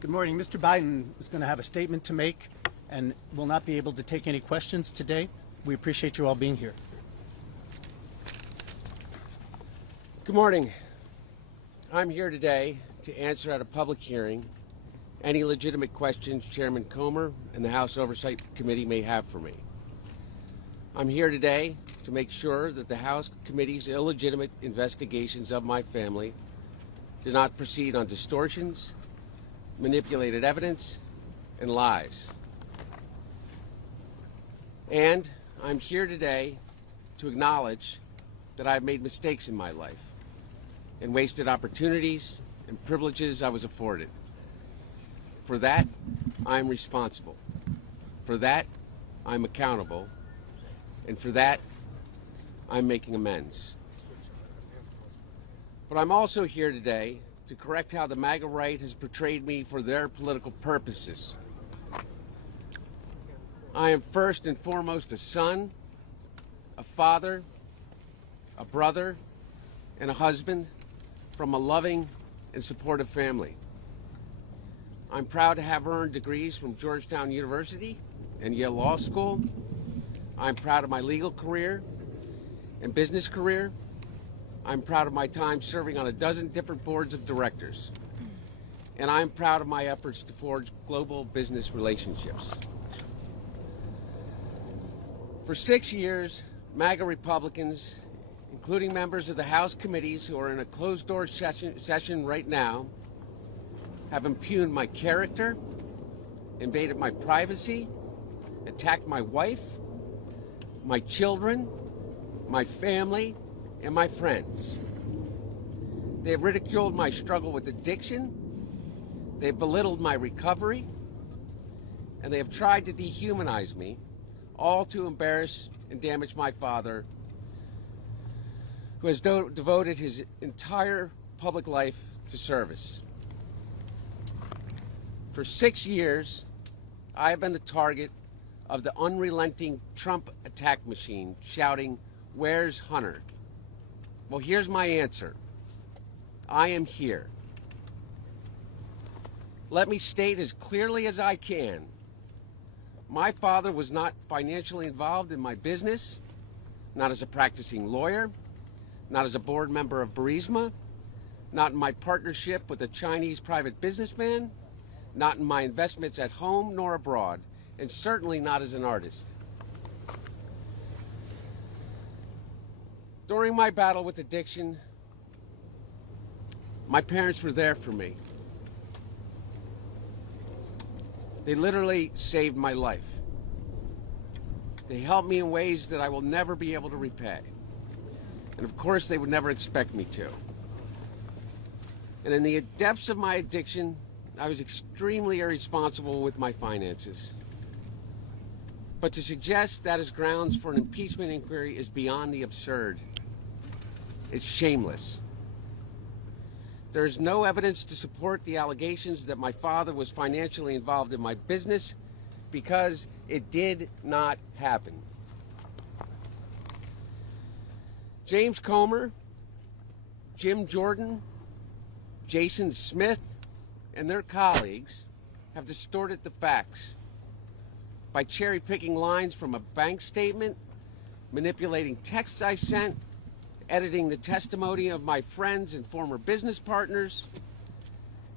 Good morning. Mr. Biden is going to have a statement to make and will not be able to take any questions today. We appreciate you all being here. Good morning. I'm here today to answer at a public hearing any legitimate questions Chairman Comer and the House Oversight Committee may have for me. I'm here today to make sure that the House Committee's illegitimate investigations of my family do not proceed on distortions, manipulated evidence, and lies. And I'm here today to acknowledge that I've made mistakes in my life and wasted opportunities and privileges I was afforded. For that, I'm responsible. For that, I'm accountable. And for that, I'm making amends. But I'm also here today to correct how the MAGA right has portrayed me for their political purposes. I am first and foremost a son, a father, a brother, and a husband from a loving and supportive family. I'm proud to have earned degrees from Georgetown University and Yale Law School. I'm proud of my legal career and business career. I'm proud of my time serving on a dozen different boards of directors. And I'm proud of my efforts to forge global business relationships. For 6 years, MAGA Republicans, including members of the House committees who are in a closed-door session right now, have impugned my character, invaded my privacy, attacked my wife, my children, my family, and my friends. They have ridiculed my struggle with addiction, they have belittled my recovery, and they have tried to dehumanize me, all to embarrass and damage my father, who has devoted his entire public life to service. For 6 years, I have been the target of the unrelenting Trump attack machine, shouting, "Where's Hunter?" Well, here's my answer. I am here. Let me state as clearly as I can. My father was not financially involved in my business, not as a practicing lawyer, not as a board member of Burisma, not in my partnership with a Chinese private businessman, not in my investments at home nor abroad, and certainly not as an artist. During my battle with addiction, my parents were there for me. They literally saved my life. They helped me in ways that I will never be able to repay. And of course, they would never expect me to. And in the depths of my addiction, I was extremely irresponsible with my finances. But to suggest that is grounds for an impeachment inquiry is beyond the absurd. It's shameless. There is no evidence to support the allegations that my father was financially involved in my business because it did not happen. James Comer, Jim Jordan, Jason Smith, and their colleagues have distorted the facts by cherry-picking lines from a bank statement, manipulating texts I sent, editing the testimony of my friends and former business partners,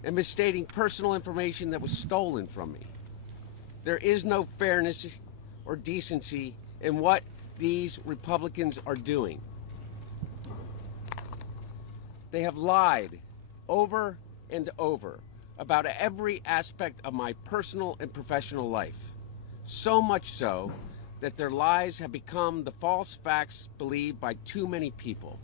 and misstating personal information that was stolen from me. There is no fairness or decency in what these Republicans are doing. They have lied over and over about every aspect of my personal and professional life. So much so that their lies have become the false facts believed by too many people.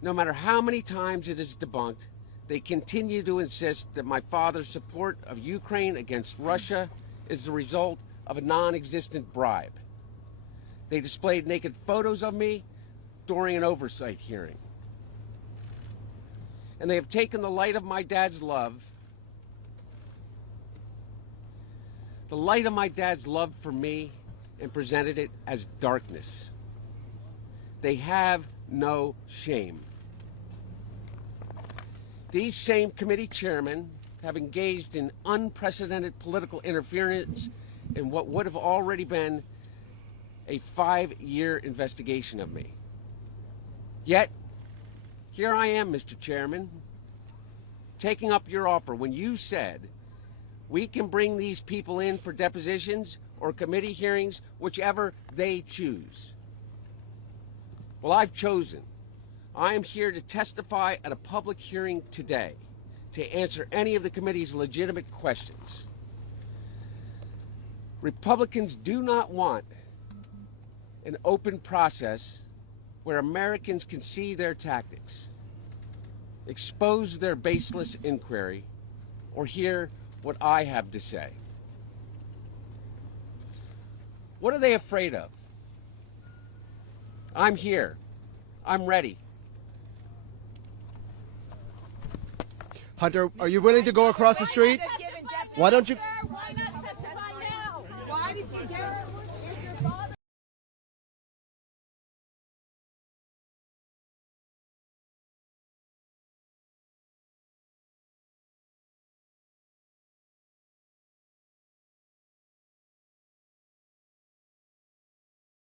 No matter how many times it is debunked, they continue to insist that my father's support of Ukraine against Russia is the result of a non-existent bribe. They displayed naked photos of me during an oversight hearing. And they have taken the light of my dad's love for me and presented it as darkness. They have no shame. These same committee chairmen have engaged in unprecedented political interference in what would have already been a 5-year investigation of me. Yet, here I am, Mr. Chairman, taking up your offer when you said we can bring these people in for depositions or committee hearings, whichever they choose. Well, I've chosen. I am here to testify at a public hearing today to answer any of the committee's legitimate questions. Republicans do not want an open process where Americans can see their tactics, expose their baseless inquiry, or hear what I have to say. What are they afraid of? I'm here. I'm ready. Hunter, are you willing to go across the street? Why don't you? Why not testify now? Why did you get